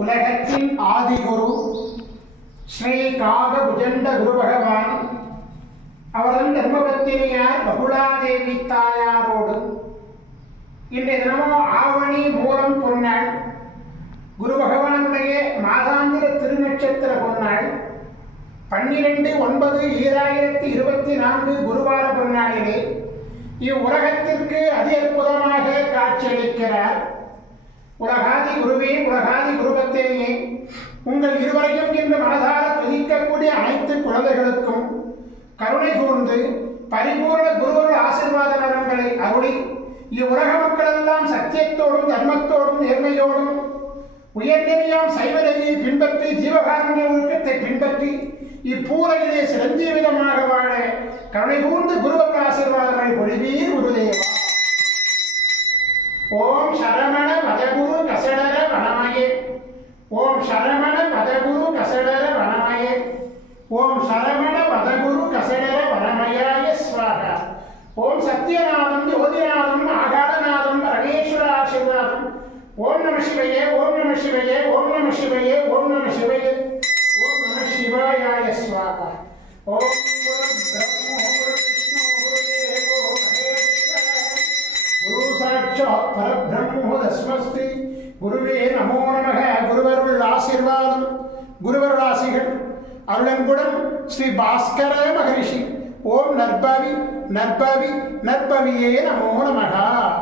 உலகத்தின் ஆதிகுரு ஸ்ரீ காகபுஜண்ட குரு பகவான் அவரது தர்மபத்தினியார் பகுலாதேவி தாயாரோடு இன்றைய தினமும் ஆவணி மூலம் பொன்னாள் குரு பகவானுடைய மாதாந்திர திருநட்சத்திர பொன்னாள் 12/9/2024 குருவார பொன்னாளிலே இவ்வுலகத்திற்கு அதி அற்புதமாக காட்சியளிக்கிறார். உலகாதி குருவே, உலகாதி குருபத்தேயே, உங்கள் இருவரையும் இன்று மனதார துதிக்கக்கூடிய அனைத்து குழந்தைகளுக்கும் கருணை கூர்ந்து பரிபூர்ண குருவருள் ஆசீர்வாத நலன்களை அருளி இவ்வுலக மக்களெல்லாம் சத்தியத்தோடும் தர்மத்தோடும் நேர்மையோடும் உயர்நெறியாம் சைவநெறியை பின்பற்றி ஜீவகாருண்ய ஒழுக்கத்தை பின்பற்றி இப்பூரையிலே சிரஞ்சீவிதமாக வாழ கருணை கூர்ந்து குருவருள் ஆசீர்வாதங்களை பொழிவீர் குருதேவா. ஓம் சரமண மதகுரு கசடர வனமயே, ஓம் சரமண மதகுரு கசடர வனமயே, ஓம் சரமண மதகுரு கசடர வனமயாய ஸ்வாஹா. ஓம் சத்யநாதம் ஜோதிநாதம் ஆகாரநாதம் பரமேஸ்வர ஆசீர்வாதம். ஓம் நம சிவயே, ஓம் நம சிவயே, ஓம் நம சிவயே, ஓம் நம சிவயே, ஓம் நம சிவாயாய ஸ்வாஹா. ஓம் குரு பிரம்மோ குரு விஷ்ணு குரு தேவோ மகேஸ்வர குரு சாட்சாத் பரபிரம்மோ தஸ்மஸ்தி குருவே நமோ நமக. குருவருள் ஆசீர்வாதம், குருவருளாசிகள் அருளங்குடம் ஸ்ரீ பாஸ்கர மகரிஷி. ஓம் நற்பவி நற்பவி நற்பவியே நமோ நமக.